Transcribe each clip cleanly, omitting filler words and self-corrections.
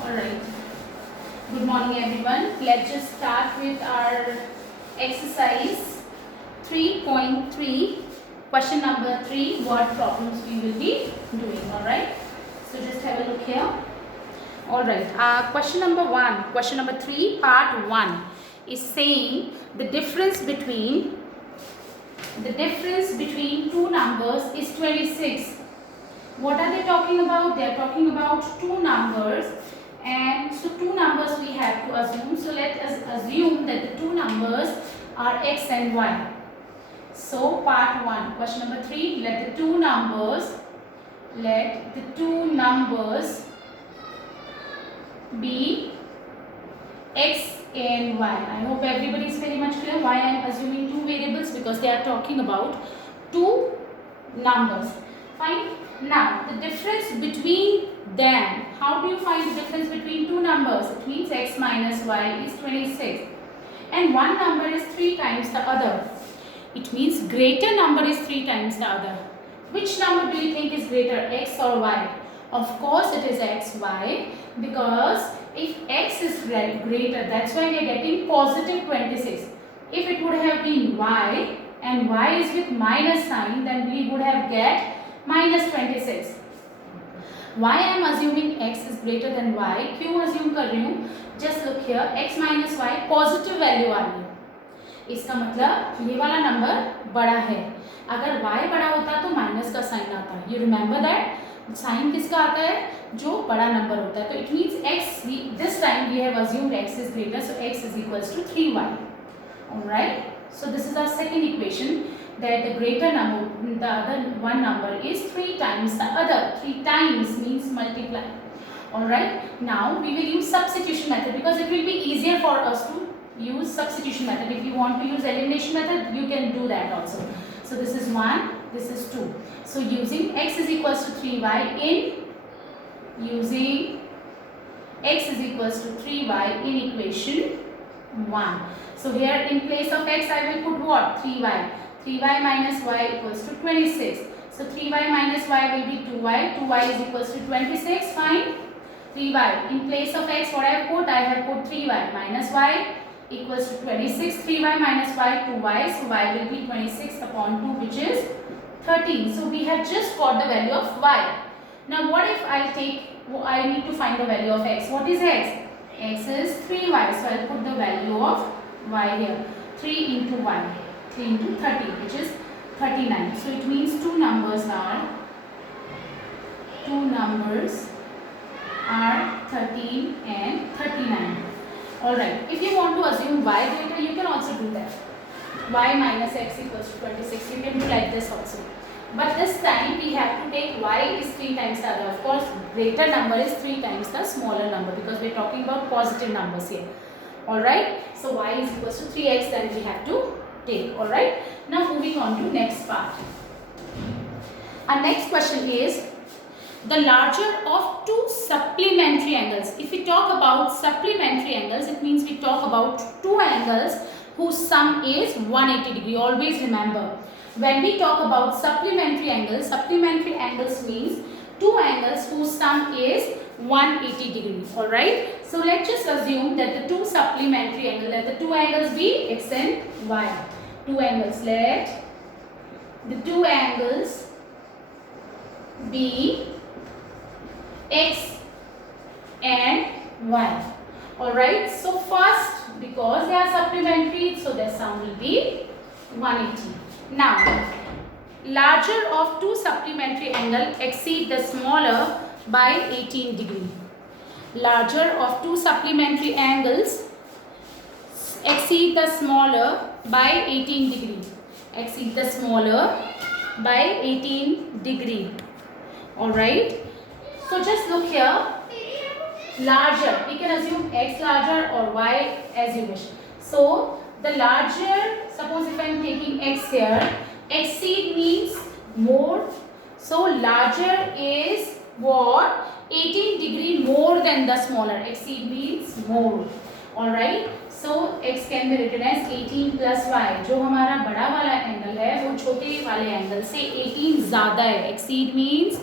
Alright. Good morning everyone. Let's just start with our exercise 3.3. Question number 3. What problems we will be doing. Alright. So just have a look here. Alright. Question number 1. Question number 3 part 1 is saying the difference between two numbers is 26. What are they talking about? They are talking about two numbers, and so two numbers we have to assume. So let us assume that the two numbers are x and y. So part 1, question number 3, let the two numbers be x and y. I hope everybody is very much clear why I am assuming two variables, because they are talking about two numbers. Fine. Now the difference between them, how do you find the difference between two numbers? It means x minus y is 26 and one number is 3 times the other. It means greater number is 3 times the other. Which number do you think is greater, x or y? Of course it is x. Why? Because if x is greater, that's why we are getting positive 26. If it would have been y and y is with minus sign, then we would have get minus 26. Why I am assuming x is greater than y? क्यों assume कर रही हूँ? Just look here, x minus y positive value आ रही है. इसका मतलब ये वाला नंबर बड़ा है. अगर y बड़ा होता तो माइनस का साइन आता. You remember that? साइन किसका आता है? जो बड़ा नंबर होता है. तो it means x, this time we have assumed x is greater, so x is equals to 3y. Alright? So this is our second equation, that the greater number, the other one number is 3 times the other. 3 times means multiply. Alright, now we will use substitution method, because it will be easier for us to use substitution method. If you want to use elimination method, you can do that also. So this is 1, this is 2. So using x is equals to 3y using x is equals to 3y in equation 1. So here in place of x I will put what? 3y. 3y minus y equals to 26. So 3y minus y will be 2y. 2y is equals to 26. Fine. 3y. In place of x, what I have put? I have put 3y minus y equals to 26. 3y minus y, 2y. So y will be 26 upon 2, which is 13. So we have just got the value of y. Now what if I need to find the value of x. What is x? X is 3y. So I will put the value of y here. 3 into 1. 3 into 30, which is 39. So it means two numbers are 13 and 39. Alright, if you want to assume y greater, you can also do that. Y minus x equals to 26. You can do like this also. But this time we have to take y is 3 times the other. Of course, greater number is 3 times the smaller number, because we are talking about positive numbers here. Alright, so y is equals to 3x, then we have to take. Alright, now moving on to next part. Our next question is the larger of two supplementary angles. If we talk about supplementary angles, it means we talk about two angles whose sum is 180 degree. Always remember, when we talk about supplementary angles means two angles whose sum is 180 degree. Alright, so let's just assume that the two supplementary angles, let the two angles be x and y. Two angles, let the two angles be x and y. Alright, so first, because they are supplementary, so their sum will be 180. Now, larger of two supplementary angles exceed the smaller by 18 degree. Larger of two supplementary angles exceed the smaller by 18 degree. Exceed the smaller by 18 degree. Alright. So just look here. Larger. We can assume x larger or y as you wish. So the larger, suppose if I am taking x here, exceed means more. So larger is what? 18 degree more than the smaller. Exceed means more. Alright. So x can be written as 18 plus y. जो हमारा बड़ा वाला angle है वो छोटे वाले angle से 18 ज़्यादा है. Exceed means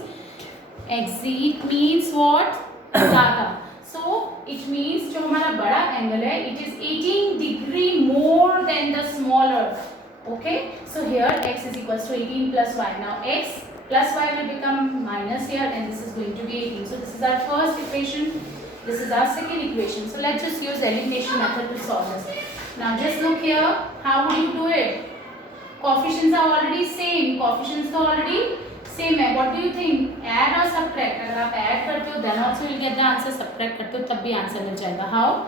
Exit means what? ज़्यादा. So it means जो हमारा बड़ा एंगल है, it is 18 degree more than the smaller. Okay, so here x is equals to 18 plus y. Now x plus y will become minus here, and this is going to be 18. So this is our first equation. This is our second equation. So let's just use elimination method to solve this. Now just look here. How would you do it? Coefficients are already same. Coefficients तो already same है. What do you think? Add or subtract? अगर आप add करते हो, then also you'll get the answer. Subtract करते हो, तब भी answer मिल जाएगा. How?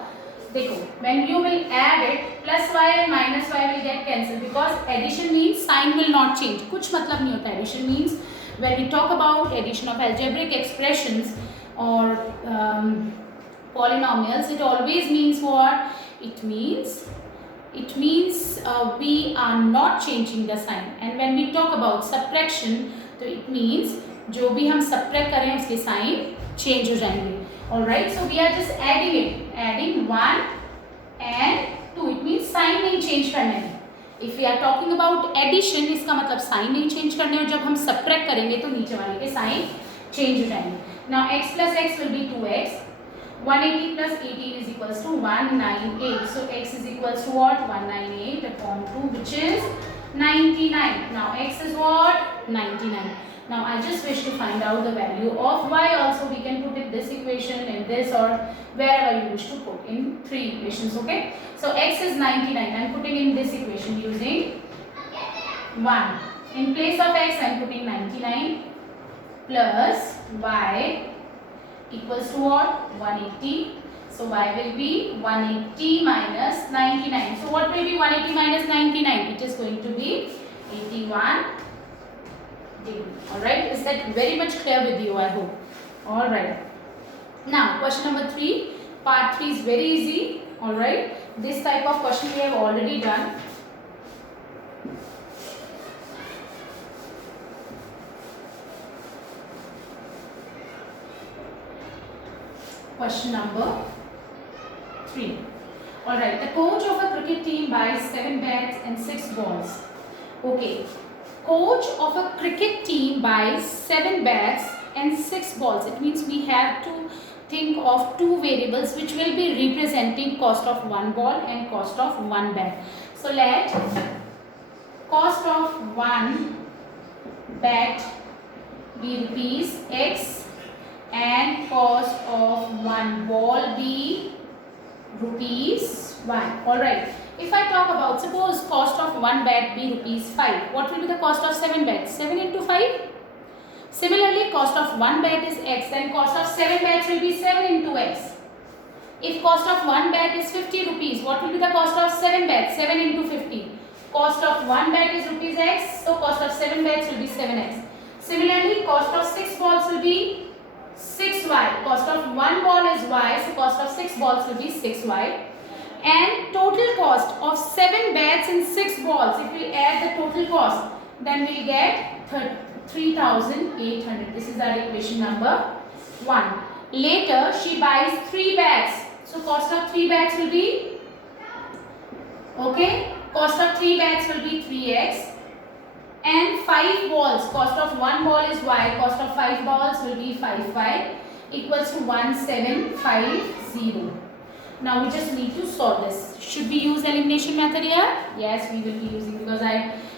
देखो, when you will add it, plus y and minus y will get cancelled because addition means sign will not change. कुछ मतलब नहीं होता. Addition means when we talk about addition of algebraic expressions or polynomials, it always means what? It means we are not changing the sign. And when we talk about subtraction, तो it means जो भी हम subtract करें उसके sign change हो जाएंगे. Alright, so we are just adding it. Adding 1 and 2. It means sign नहीं change करने हैं. If we are talking about addition, इसका मतलब sign नहीं change करने, और जब हम subtract करेंगे तो नीचे वाले के sign change हो जाएंगे. Now x plus x will be 2x. 180 plus 18 is equals to 198. So x is equals to what? 198 upon 2, which is 99. Now x is what? 99. Now I just wish to find out the value of y also. We can put it this equation, in this, or wherever you wish to put in 3 equations. Okay. So x is 99. I am putting in this equation using 1. In place of x I am putting 99 plus y equals to what? 180. So y will be 180 minus 99. So what will be 180 minus 99? It is going to be 81 degree. Alright, is that very much clear with you? I hope. Alright. Now question number 3. Part 3 is very easy. Alright. This type of question we have already done. Question number 3. Alright, the coach of a cricket team buys 7 bats and 6 balls. Okay, coach of a cricket team buys 7 bats and 6 balls. It means we have to think of 2 variables which will be representing cost of 1 ball and cost of 1 bat. So let cost of 1 bat be rupees x and cost of 1 ball be rupees 1. Alright. If I talk about, suppose cost of 1 bat be rupees 5. What will be the cost of 7 bats? 7 into 5. Similarly, cost of 1 bat is x, then cost of 7 bats will be 7 into x. If cost of 1 bat is 50 rupees, what will be the cost of 7 bats? 7 into 50. Cost of 1 bat is rupees x, so cost of 7 bats will be 7x. Similarly, cost of 6 balls will be 6y. Cost of 1 ball is y, so cost of 6 balls will be 6y. And total cost of 7 bats and 6 balls, if we add the total cost, then we will get 3,800. This is our equation number 1. Later, she buys 3 bats. So cost of 3 bats will be, okay, cost of 3 bats will be 3x. And 5 balls, cost of 1 ball is y, cost of 5 balls will be 5y, equals to 1750. Now we just need to solve this. Should we use elimination method here? Yes, we will be using, because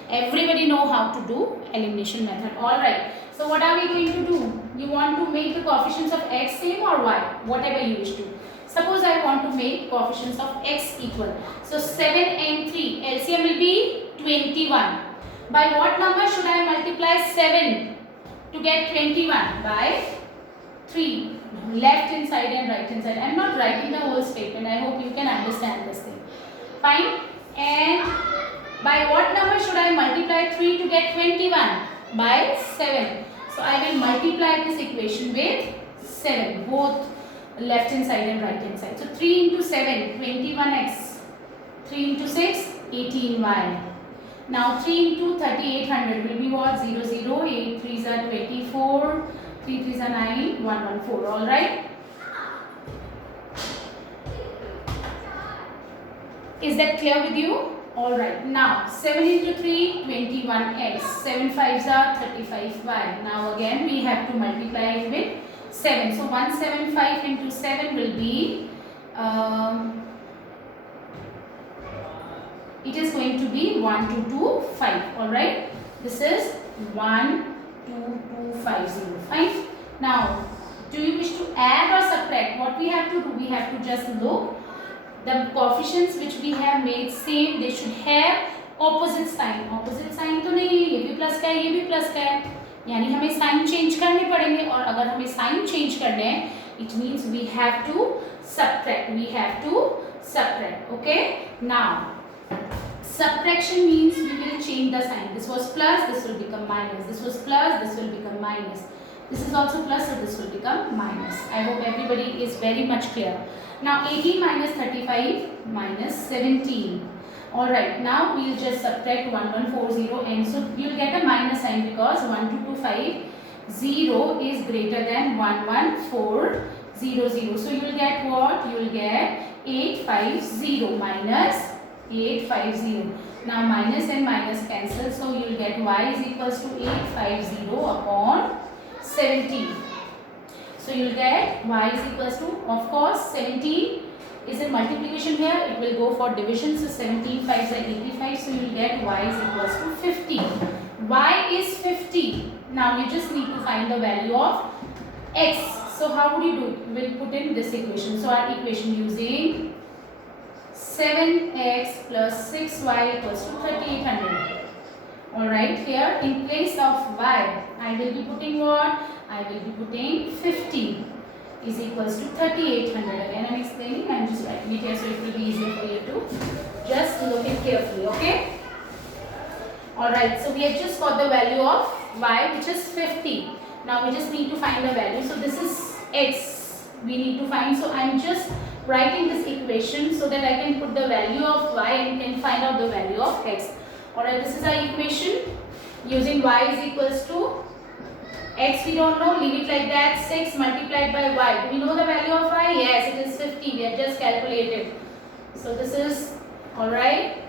everybody know how to do elimination method. Alright, so what are we going to do? You want to make the coefficients of x same or y? Whatever you wish to. Suppose I want to make coefficients of x equal. So 7 and 3, LCM will be 21. By what number should I multiply 7 to get 21? By 3. Left hand side and right hand side. I am not writing the whole statement. I hope you can understand this thing. Fine. And by what number should I multiply 3 to get 21? By 7. So I will multiply this equation with 7. Both left hand side and right hand side. So 3 into 7, 21x. 3 into 6, 18y. Now 3 into 3800 will be what? 0, 0, 8 3s are 24, 3 3s are 9, 114. Alright. Is that clear with you? All right. Now 7 into 3, 21x. 7 5s are 35y. Now again we have to multiply it with 7. So 175 into 7 will be. It is going to be 1225. All right. This is 12250. Fine. Now, do you wish to add or subtract? What we have to do? We have to just look. The coefficients which we have made same, they should have opposite sign. Opposite sign तो नहीं, ये भी plus का है, ये भी plus का है, यानी हमें साइन चेंज करने पड़ेंगे. और अगर हमें साइन चेंज करने हैं, it means we have to subtract. We have to subtract. Okay. Now, subtraction means we will change the sign. This was plus, this will become minus. This was plus, this will become minus. This is also plus, so this will become minus. I hope everybody is very much clear. Now 18 minus 35 minus 17. Alright, now we will just subtract 1140 and so you will get a minus sign because 1225 0 is greater than 11400. So you will get what? You will get 850 minus 850. Now minus and minus cancel, so you will get y is equals to 850 upon 17. So you will get y is equals to, of course, 17 is a multiplication here. It will go for division. So 17 5s are 85. So you will get y is equals to 50. Y is 50. Now you just need to find the value of x. So how would you do it? We will put in this equation. So our equation using 7x plus 6y equals to 3800. Alright, here in place of y, I will be putting what? I will be putting 50 is equals to 3800. Again, I am explaining. I am just writing it here so it will be easier for you to just look it carefully. Okay. Alright, so we have just got the value of y, which is 50. Now we just need to find the value. So this is x we need to find. So I am just writing this equation so that I can put the value of y and can find out the value of x. Alright, this is our equation using y is equals to x we don't know, leave it like that. 6 multiplied by y. Do we know the value of y? Yes, it is 50. We have just calculated. So this is alright.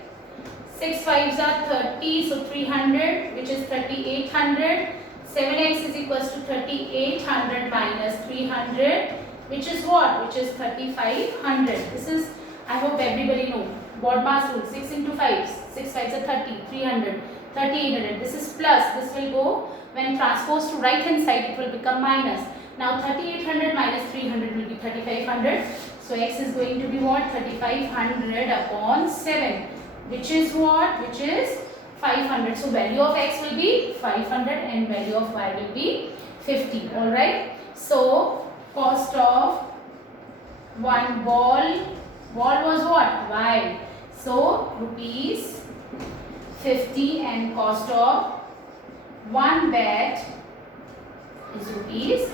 6 5s are 30, so 300, which is 3800. 7x is equals to 3800 minus 300, which is what? Which is 3500. This is, I hope everybody know. BODMAS rule. 6 into 5. 6 5s are 30, 300, 3800. This is plus. This will go. When transposed to right hand side, it will become minus. Now 3800 minus 300 will be 3500. So x is going to be what? 3500 upon 7, which is what? Which is 500. So value of x will be 500 and value of y will be 50. Alright. So cost of one ball was what? Y. So rupees 50 and cost of one bat is rupees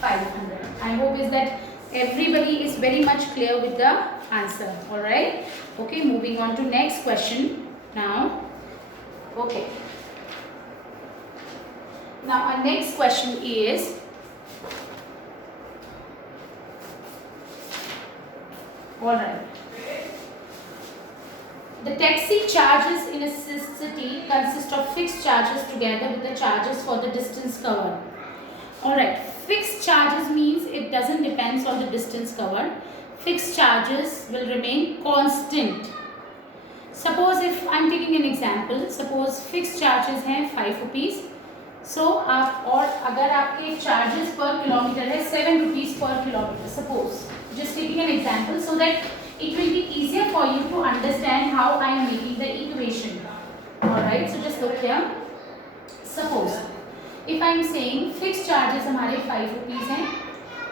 500. I hope is that everybody is very much clear with the answer. Alright. Okay, moving on to next question now. Okay. Now our next question is alright. The taxi charges in a city consist of fixed charges together with the charges for the distance covered. Alright, fixed charges means it doesn't depend on the distance covered. Fixed charges will remain constant. Suppose if I am taking an example, suppose fixed charges हैं 5 rupees. So आप और अगर आपके charges per kilometer है 7 rupees per kilometer. Suppose, just taking an example so that it will be easier for you to understand how I am making the equation. Alright, so just look here. Suppose if I am saying fixed charges हमारे 5 rupees हैं.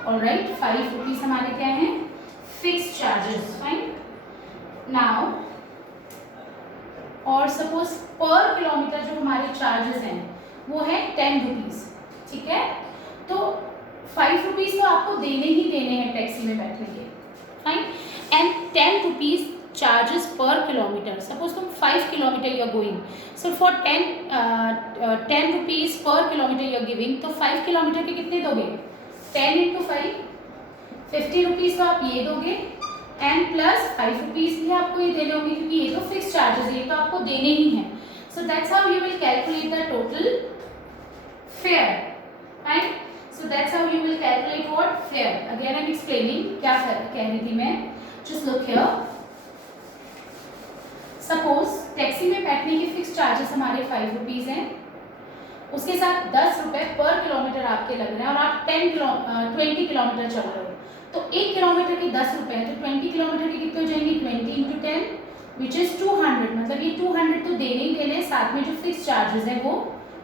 Alright, 5 rupees हमारे क्या हैं? Fixed charges. Fine. Now, और suppose per kilometer जो हमारे charges हैं वो है 10 rupees. ठीक है? तो 5 rupees तो आपको देने ही देने हैं टैक्सी में बैठने के. Fine. And 10 rupees charges per kilometer. Suppose तुम 5 kilometer you are going. So for 10 rupees per kilometer you are giving. तो 5 kilometer के कितने दोगे? 10 into 5. 50 rupees तो आप ये दोगे एंड प्लस 5 रुपीज भी आपको ये देने होंगे क्योंकि ये तो फिक्स चार्जेस है, ये तो आपको देने ही हैं. So that's how you will calculate the total fair. Right. So that's how you will calculate what fare. Again I'm explaining क्या कह रही थी मैं. Just look here. Suppose taxi में बैठने के फिक्स चार्जेस हमारे 5 रुपीज हैं. उसके साथ 10 रुपए पर किलोमीटर आपके लग रहे हैं और आप 20 किलोमीटर चल रहे हो. तो 1 किलोमीटर के 10 रुपए हैं तो 20 किलोमीटर के कितने हो जाएंगे? 20 into 10 which is 200. मतलब ये 200 तो देने ही देने, साथ में जो फिक्स चार्जेस हैं वो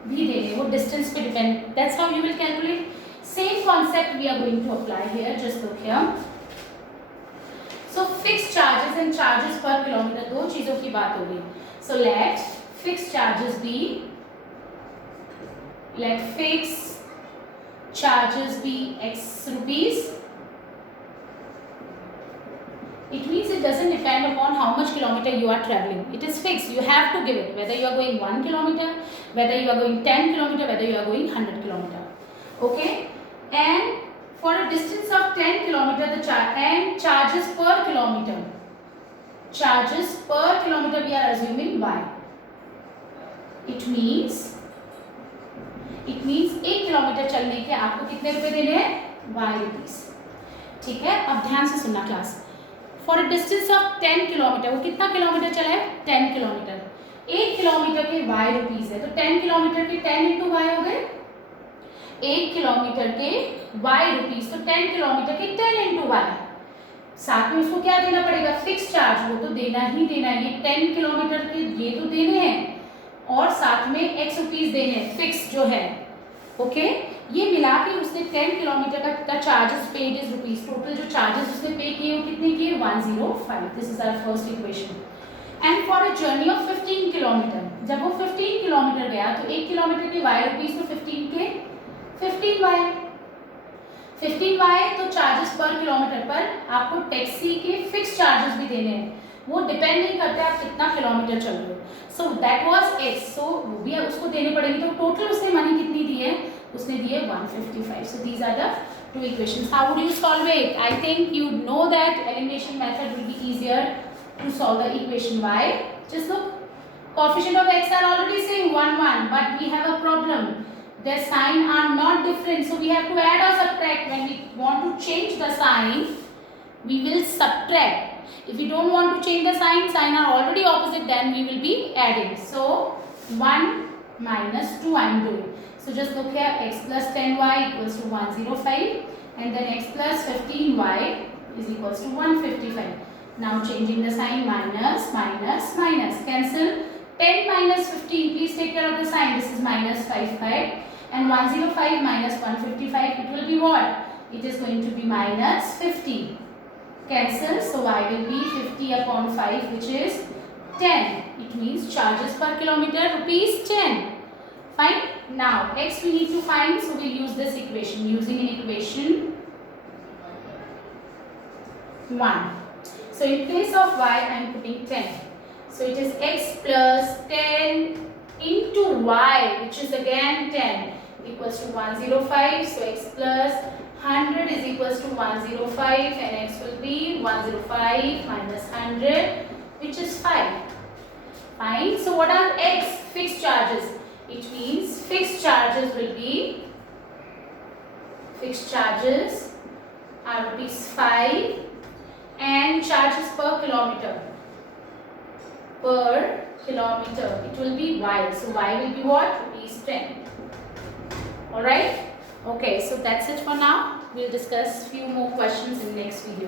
भी देने, वो डिस्टेंस पे depend. That's how you will calculate. Same concept we are going to apply here. Just look here. So fixed charges and charges per kilometer, दो चीजों की बात हो गई. So let fixed charges be X rupees. It means it doesn't depend upon how much kilometer you are traveling. It is fixed. You have to give it, whether you are going 1 kilometer, whether you are going 10 kilometer, whether you are going 100 kilometer. Okay. And for a distance of 10 kilometer, and charges per kilometer. Charges per kilometer we are assuming Y. It means 1 kilometre चलने के आपको कितने रुपए देने हैं? Y rupees. ठीक है. अब ध्यान से सुनना class. For a distance of 10 kilometre, वो कितना किलोमीटर चला है? 10 किलोमीटर. 1 किलोमीटर के Y रुपीस है तो 10 किलोमीटर के 10 into Y हो गए 1 किलोमीटर के Y रुपीस. तो 10 किलोमीटर के 10 into Y. साथ में उसको क्या देना पड़ेगा? Fix charge. वो तो देना ही देना है. ये 10 किलोमीटर के ये तो देने हैं और साथ में X रुपीस देने हैं फिक्स जो है. ओके. ये मिला के उसने 10 किलोमीटर का charges paid is rupees. Total जो चार्जेस उसने पे किए वो कितने किए? 105. This is our first equation. And for a journey of 15 kilometre, जब वो 15 किलोमीटर गया तो 1 किलोमीटर के Y रुपीस तो 15 के 15 Y तो चार्जेस पर किलोमीटर पर आपको टैक्सी के फिक्स चार्जेस भी देने हैं. वो डिपेंड नहीं करते आप कितना किलोमीटर चल रहे हो. So that was X. सो वो भी उसको देने पड़ेंगे. तो टोटल उसने मनी कितनी दी है? उसने दिए 155. So these are the two equations. How would you solve it? I think you know that elimination method will be easier to solve the equation Y. Just look. Coefficient of X are already saying 1 1, but we have a problem. Their sign are not different, so we have to add or subtract. When we want to change the sign, we will subtract. If we don't want to change the sign are already opposite, then we will be adding. So 1 minus 2 I am doing. So just look here, X plus 10Y equals to 105 and then X plus 15Y is equals to 155. Now changing the sign, minus minus minus, cancel. 10 minus 15, please take care of the sign. This is minus 55 and 105 minus 155, it will be what? It is going to be minus 50. Cancel, so Y will be 50 upon 5 which is 10. It means charges per kilometer rupees 10. Fine. Now X we need to find, so we'll use this equation. Using an equation 1. So in place of Y I am putting 10. So it is X plus 10 into Y which is again 10 equals to 105. So X plus 100 is equals to 105 and X will be 105 minus 100 which is 5. Fine. So what are X? Fixed charges. It means fixed charges will be are rupees 5 and charges per kilometer it will be Y. So Y will be what? Rupees 10. Alright. Okay, so that's it for now. We'll discuss few more questions in the next video.